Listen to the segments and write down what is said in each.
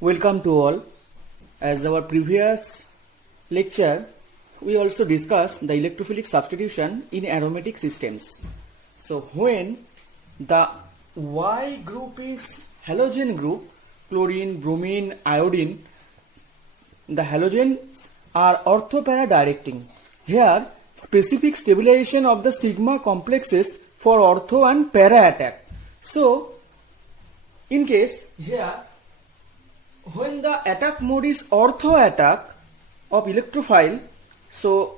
Welcome to all. As our previous lecture, we also discussed the electrophilic substitution in aromatic systems. So when the Y group is halogen group, chlorine, bromine, iodine, the halogens are ortho-para directing. Here, specific stabilization of the sigma complexes for ortho and para attack. So, in case here, when the attack mode is ortho attack of electrophile, so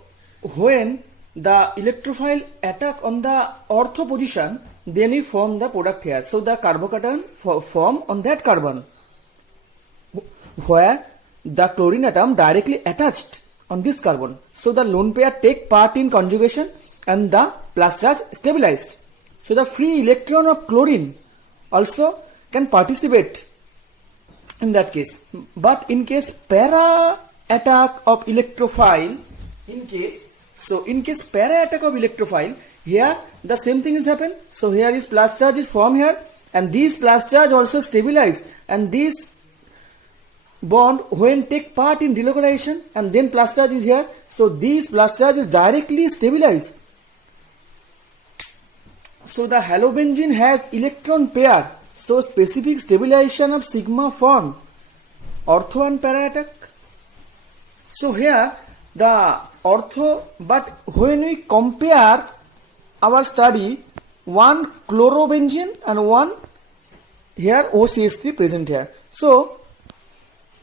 when the electrophile attack on the ortho position, then we form the product here. So the carbocation form on that carbon, where the chlorine atom directly attached on this carbon. So the lone pair take part in conjugation and the plus charge stabilized. So the free electron of chlorine also can participate in that case. But in case para attack of electrophile, in case para attack of electrophile, here the same thing is happen. So here is plus charge is formed here, and this plus charge also stabilize, and this bond when take part in delocalization, and then plus charge is here. So this plus charge is directly stabilized. So the halobenzene has electron pair. So specific stabilization of sigma form ortho and para attack. So here the ortho, but when we compare our study, one chlorobenzene and one here OCH3 present here. So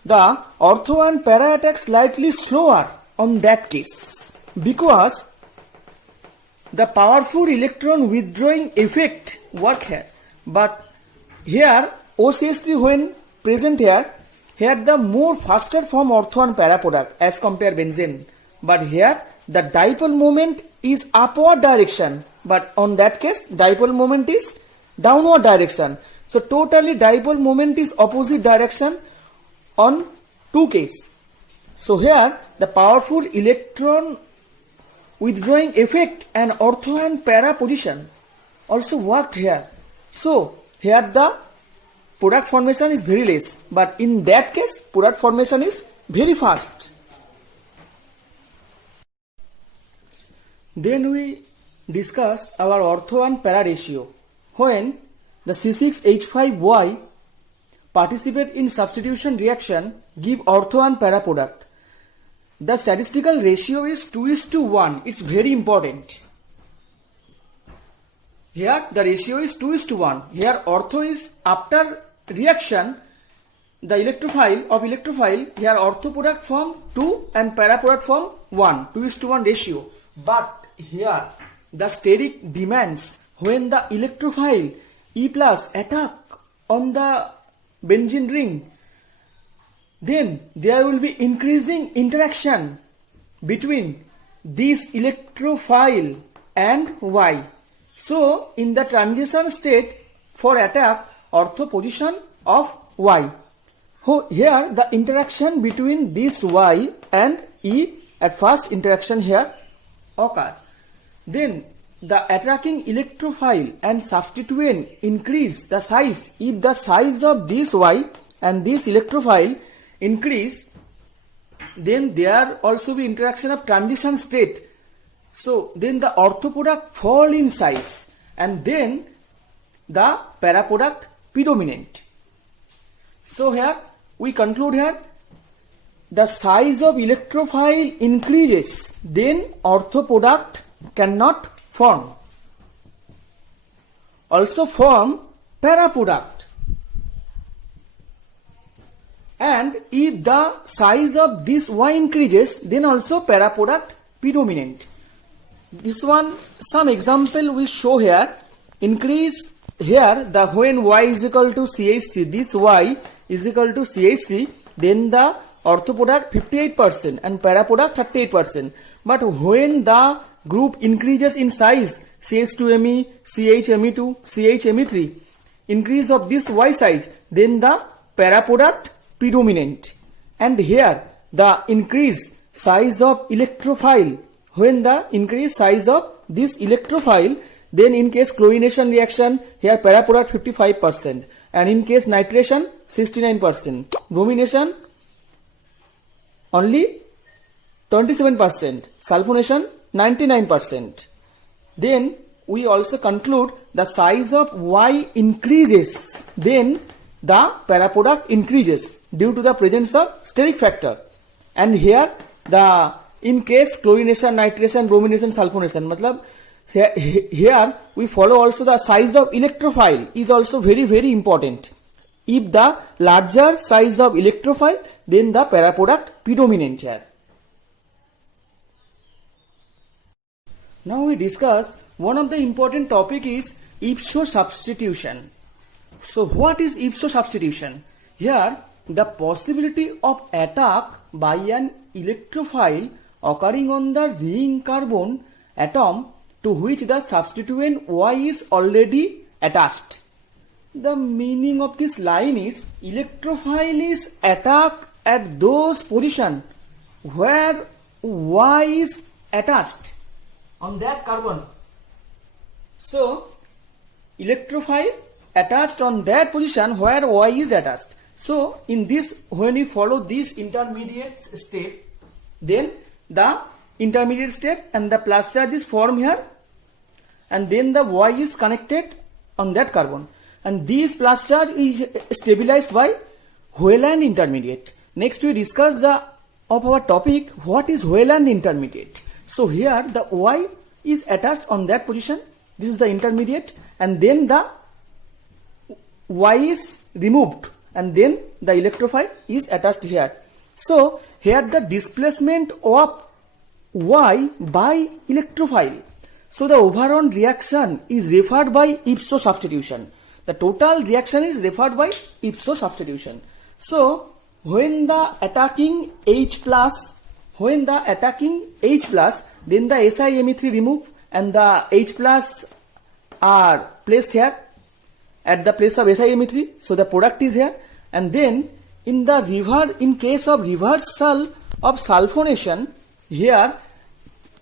the ortho and para attack slightly slower on that case, because the powerful electron withdrawing effect work here. But here OCH3 when present here the more faster form ortho and para product as compare benzene. But here the dipole moment is upward direction, but on that case dipole moment is downward direction. So totally dipole moment is opposite direction on two cases. So here the powerful electron withdrawing effect and ortho and para position also worked here. So here the product formation is very less, but in that case product formation is very fast. Then we discuss our ortho and para ratio. When the C6H5Y participate in substitution reaction, give ortho and para product. The statistical ratio is 2:1. It's very important. Here the ratio is 2:1. Here ortho is after reaction, the electrophile, here ortho product form 2 and para product form 1, 2:1 ratio. But here the steric demands when the electrophile E plus attack on the benzene ring, then there will be increasing interaction between this electrophile and Y. So in the transition state for attack, ortho position of Y. Here the interaction between this Y and E at first interaction here occur. Then the attacking electrophile and substituent increase the size. If the size of this Y and this electrophile increase, then there also be interaction of transition state. So then the ortho product fall in size, and then the para product predominant. So here we conclude here the size of electrophile increases, then ortho product cannot form. Also form para product. And if the size of this Y increases, then also para product predominant. This one, some example we show here. Increase here the when Y is equal to CH3, this Y is equal to CH3, then the ortho product 58% and para product 38%. But when the group increases in size, CH2Me, CHMe2, CHMe3, increase of this Y size, then the para product predominant. And here the increase size of electrophile, when the increase size of this electrophile, Then in case chlorination reaction, here para product 55%, and in case nitration 69%, bromination only 27%, sulfonation 99%. Then we also conclude the size of Y increases, then the para product increases due to the presence of steric factor. And here the in case chlorination, nitration, bromination, sulfonation, matlab here we follow also the size of electrophile is also very very important. If the larger size of electrophile, then the para product predominant here. Now we discuss one of the important topic is ipso substitution. So what is ipso substitution? Here the possibility of attack by an electrophile occurring on the ring carbon atom to which the substituent Y is already attached. The meaning of this line is electrophile is attacked at those position where Y is attached on that carbon. So electrophile attached on that position where Y is attached. So in this, when we follow this intermediate step, then the intermediate step and the plus charge is formed here, and then the Y is connected on that carbon, and this plus charge is stabilized by Wheeland intermediate. Next we discuss the of our topic, what is Wheeland intermediate. So here the Y is attached on that position, this is the intermediate, and then the Y is removed, and then the electrophile is attached here. So here the displacement of Y by electrophile. So the overall reaction is referred by ipso substitution. The total reaction is referred by ipso substitution. So when the attacking H plus, then the SiMe3 remove and the H plus are placed here at the place of SiMe3. So the product is here, and then in case of reversal of sulfonation, here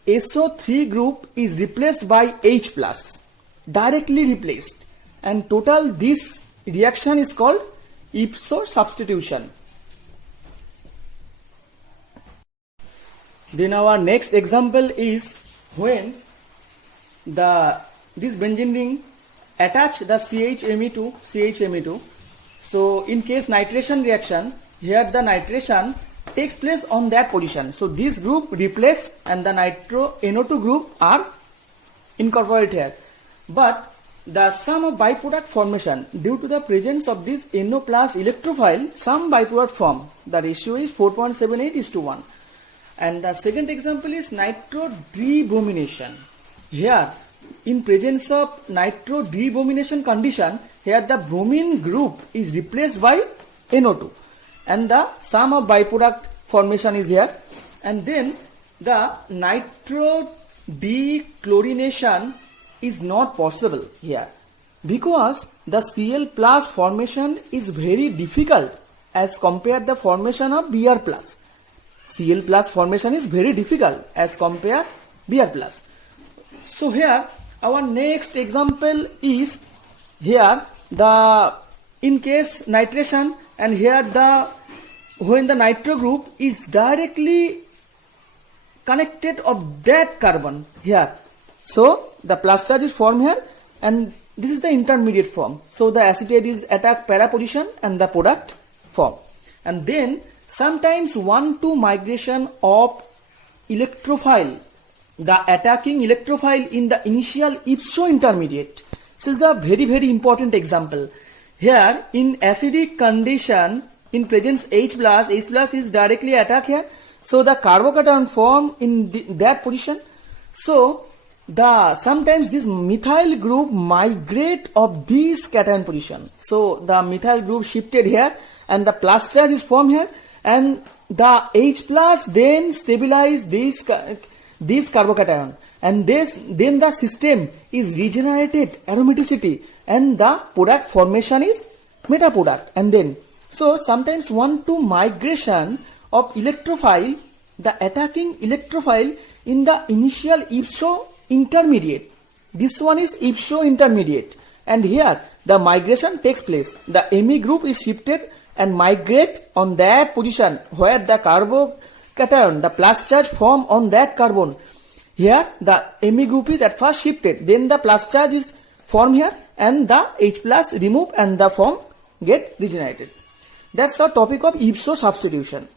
SO3 group is replaced by H plus, directly replaced, and total this reaction is called ipso substitution. Then our next example is when this benzene ring attach the CHMe2. So in case nitration reaction, here the nitration takes place on that position. So this group replace and the NO2 group are incorporated here. But the sum of byproduct formation due to the presence of this NO plus electrophile, some byproduct form. The ratio is 4.78:1. And the second example is nitro debromination. Here in presence of nitro debromination condition, here the bromine group is replaced by NO2, and the sum of byproduct formation is here. And then the nitro dechlorination is not possible here because the Cl plus formation is very difficult as compared the formation of Br plus. Cl plus formation is very difficult as compared Br plus. So here our next example is here the in case nitration, and here when the nitro group is directly connected of that carbon here. So the plus charge is formed here, and this is the intermediate form. So the acetate is attack para position and the product form. And then sometimes 1-2 migration of electrophile, the attacking electrophile in the initial ipso intermediate. This is the very very important example. Here in acidic condition, in presence H plus is directly attack here. So the carbocation form in that position. So sometimes this methyl group migrate of this cation position. So the methyl group shifted here, and the plus charge is formed here, and the H plus then stabilize this carbocation, and then the system is regenerated aromaticity, and the product formation is meta product. And then so sometimes 1-2 migration of electrophile, the attacking electrophile in the initial ipso intermediate, This one is ipso intermediate, and here the migration takes place. The Me group is shifted and migrate on that position where the carbocation, the plus charge form on that carbon. Here the Me group is at first shifted, then the plus charge is formed here and the H plus remove and the form get regenerated. That's the topic of ipso substitution.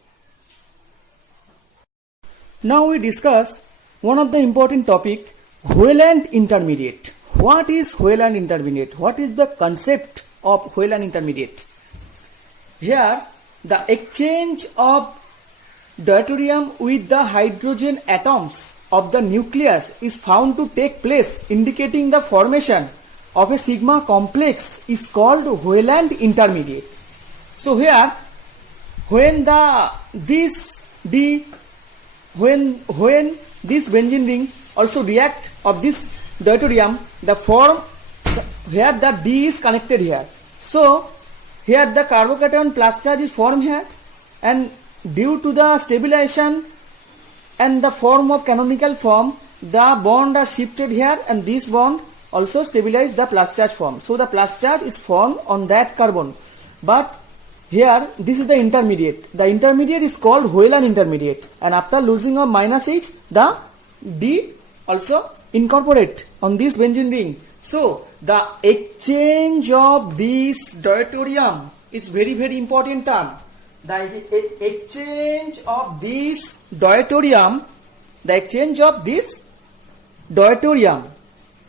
Now we discuss one of the important topic, Wheeland intermediate. What is Wheeland intermediate? What is the concept of Wheeland intermediate? Here the exchange of deuterium with the hydrogen atoms of the nucleus is found to take place, indicating the formation of a sigma complex is called Wheeland intermediate. So here when this benzene ring also react of this deuterium, the form here the D is connected here. So here the carbocation plus charge is formed here, and due to the stabilization and the form of canonical form, the bond are shifted here, and this bond also stabilize the plus charge form. So the plus charge is formed on that carbon. But here this is the intermediate. The intermediate is called Wheeland intermediate, and after losing of minus H, the D also incorporate on this benzene ring. So the exchange of this deuterium is very important term. The exchange of this deuterium,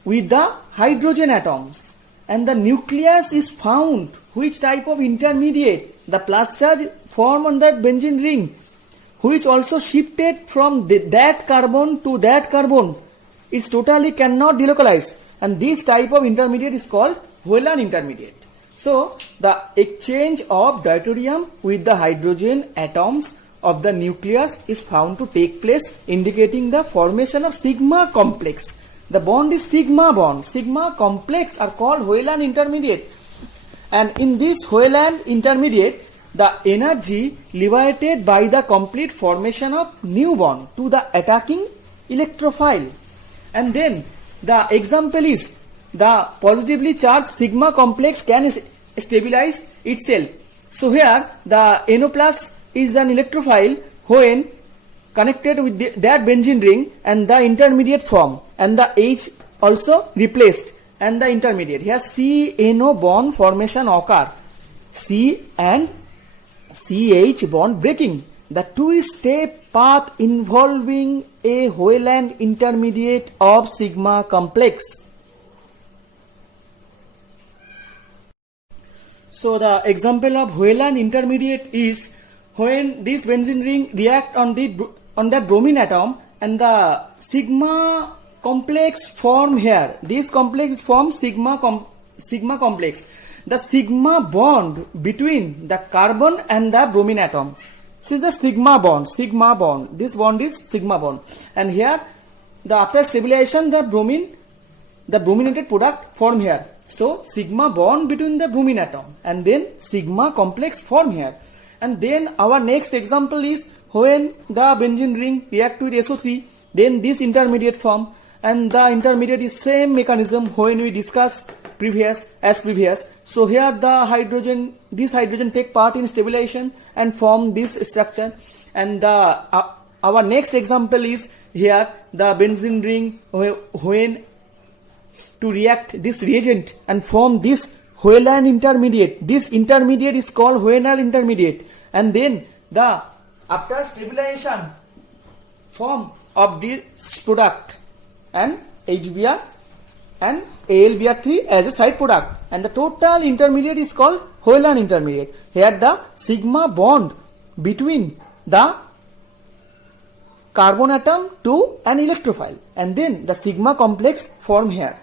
with the hydrogen atoms, and the nucleus is found which type of intermediate, the plus charge form on that benzene ring, which also shifted from that carbon to that carbon. It totally cannot delocalize, and this type of intermediate is called Wheeland intermediate. So the exchange of deuterium with the hydrogen atoms of the nucleus is found to take place, indicating the formation of sigma complex. The bond is sigma bond. Sigma complex are called Wheeland intermediate, and in this Wheeland intermediate, the energy liberated by the complete formation of new bond to the attacking electrophile. And then the example is the positively charged sigma complex can stabilize itself. So here the NO plus is an electrophile when connected with that benzene ring and the intermediate form, and the H also replaced and the intermediate. Here CNO bond formation occur, C and CH bond breaking. The two-step path involving a Wheeland intermediate of sigma complex. So the example of Wheeland intermediate is when this benzene ring react on that bromine atom, and the sigma complex form here. This complex forms sigma complex. The sigma bond between the carbon and the bromine atom. This is the sigma bond. This bond is sigma bond. And here, after stabilization, the brominated product form here. So sigma bond between the bromine atom, and then sigma complex form here. And then our next example is when the benzene ring react with SO3, then this intermediate form, and the intermediate is same mechanism when we discussed previous. So here this hydrogen take part in stabilization and form this structure. And our next example is here the benzene ring when to react this reagent and form this Wheeland intermediate. This intermediate is called Wheeland intermediate. And then after stabilization form of this product and HBr and AlBr3 as a side product, and the total intermediate is called Wheeland intermediate. Here the sigma bond between the carbon atom to an electrophile, and then the sigma complex form here.